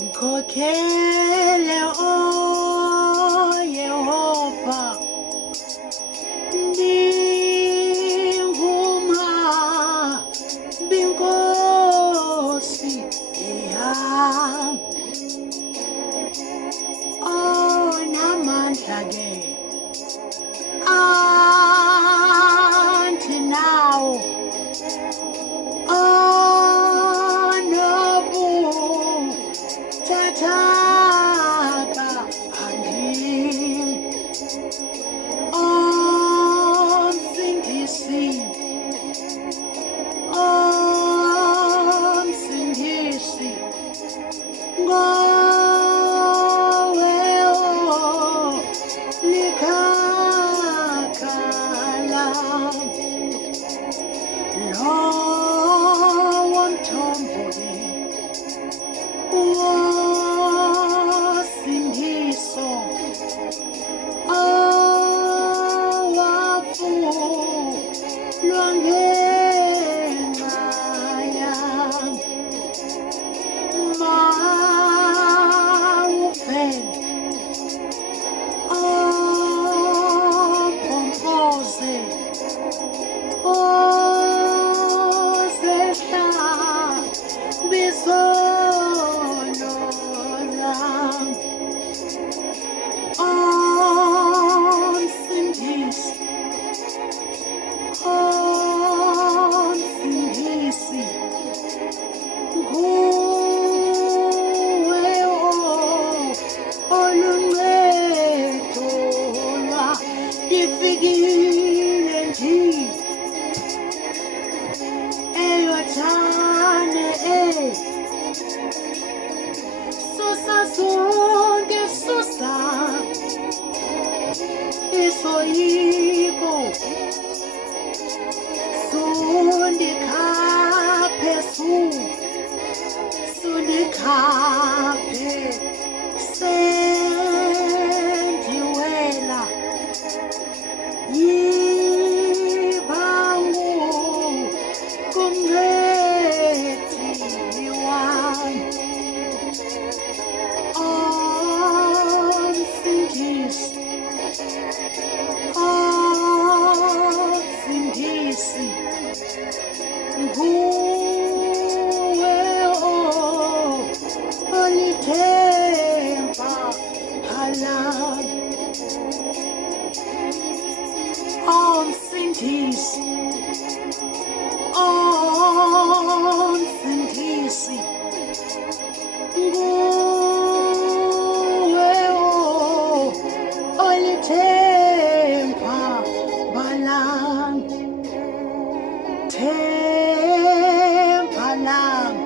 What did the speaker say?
Mkhokhele Yehova, nginguma binkosi ihamba namandla ke anti nawo nobu tataka andim singisi singisi ngowe likakala lowo mthombo wosindiso awafulwa ngenxa yami mawuvele ompompoze ozehla bizono lami omsindisi nguwe oluncedo lwandifikile nje eyothane susa zonke susa isoyiko sundikhaphe sundikhaphe sendiwela yibangu kumncedi wami singisi nguwe olithemba halali omsindisi nguwe olithemba balami themba lami